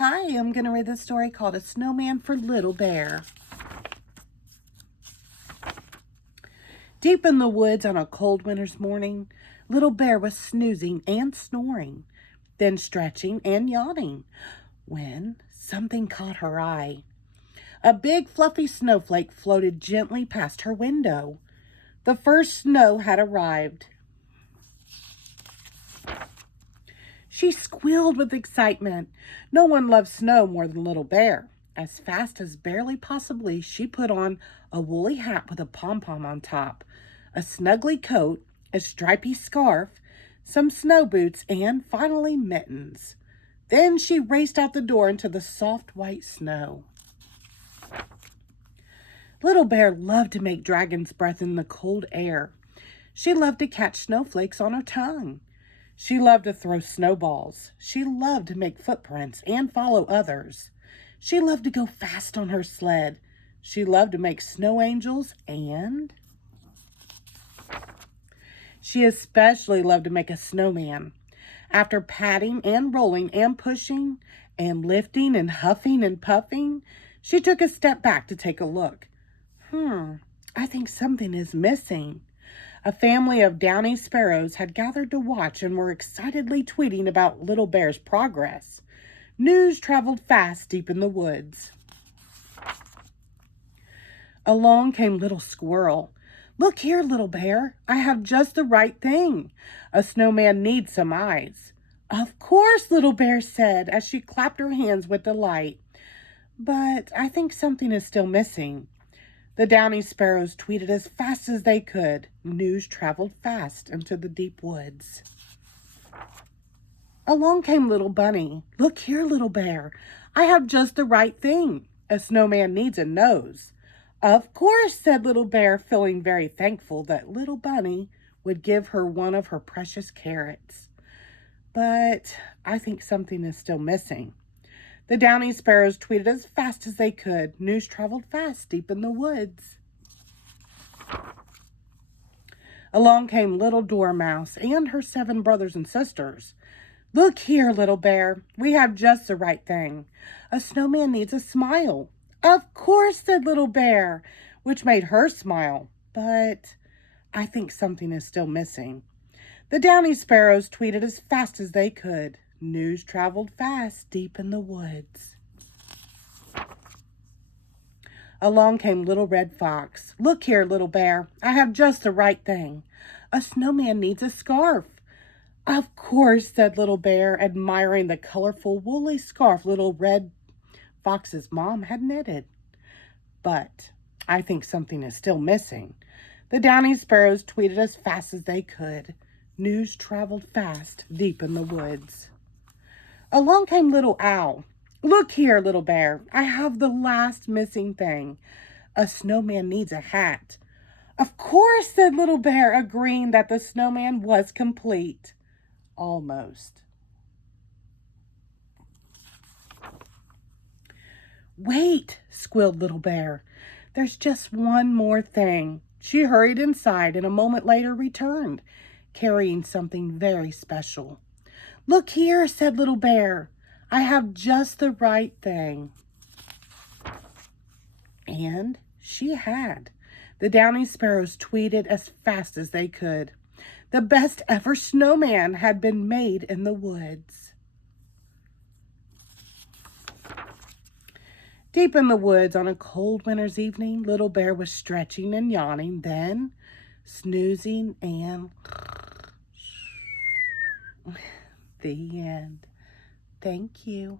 Hi, I'm going to read this story called A Snowman for Little Bear. Deep in the woods on a cold winter's morning, Little Bear was snoozing and snoring, then stretching and yawning, when something caught her eye. A big fluffy snowflake floated gently past her window. The first snow had arrived. She squealed with excitement. No one loved snow more than Little Bear. As fast as barely possibly, she put on a woolly hat with a pom-pom on top, a snuggly coat, a stripy scarf, some snow boots, and finally mittens. Then she raced out the door into the soft white snow. Little Bear loved to make dragon's breath in the cold air. She loved to catch snowflakes on her tongue. She loved to throw snowballs. She loved to make footprints and follow others. She loved to go fast on her sled. She loved to make snow angels, and she especially loved to make a snowman. After patting and rolling and pushing and lifting and huffing and puffing, she took a step back to take a look. I think something is missing. A family of downy sparrows had gathered to watch and were excitedly tweeting about Little Bear's progress. News traveled fast deep in the woods. Along came Little Squirrel. "Look here, Little Bear, I have just the right thing. A snowman needs some eyes." "Of course," Little Bear said as she clapped her hands with delight. "But I think something is still missing." The downy sparrows tweeted as fast as they could. News traveled fast into the deep woods. Along came Little Bunny. "Look here, Little Bear, I have just the right thing. A snowman needs a nose." "Of course," said Little Bear, feeling very thankful that Little Bunny would give her one of her precious carrots. "But I think something is still missing." The downy sparrows tweeted as fast as they could. News traveled fast deep in the woods. Along came Little Dormouse and her 7 brothers and sisters. "Look here, Little Bear, we have just the right thing. A snowman needs a smile." "Of course," said Little Bear, which made her smile. "But I think something is still missing." The downy sparrows tweeted as fast as they could. News traveled fast deep in the woods. Along came Little Red Fox. "Look here, Little Bear, I have just the right thing. A snowman needs a scarf." "Of course," said Little Bear, admiring the colorful woolly scarf Little Red Fox's mom had knitted. "But I think something is still missing." The downy sparrows tweeted as fast as they could. News traveled fast deep in the woods. Along came Little Owl. "Look here, Little Bear, I have the last missing thing. A snowman needs a hat." "Of course," said Little Bear, agreeing that the snowman was complete. Almost. "Wait," squealed Little Bear. "There's just one more thing." She hurried inside and a moment later returned, carrying something very special. "Look here," said Little Bear, "I have just the right thing." And she had. The downy sparrows tweeted as fast as they could. The best ever snowman had been made in the woods. Deep in the woods on a cold winter's evening, Little Bear was stretching and yawning, then snoozing and the end. Thank you.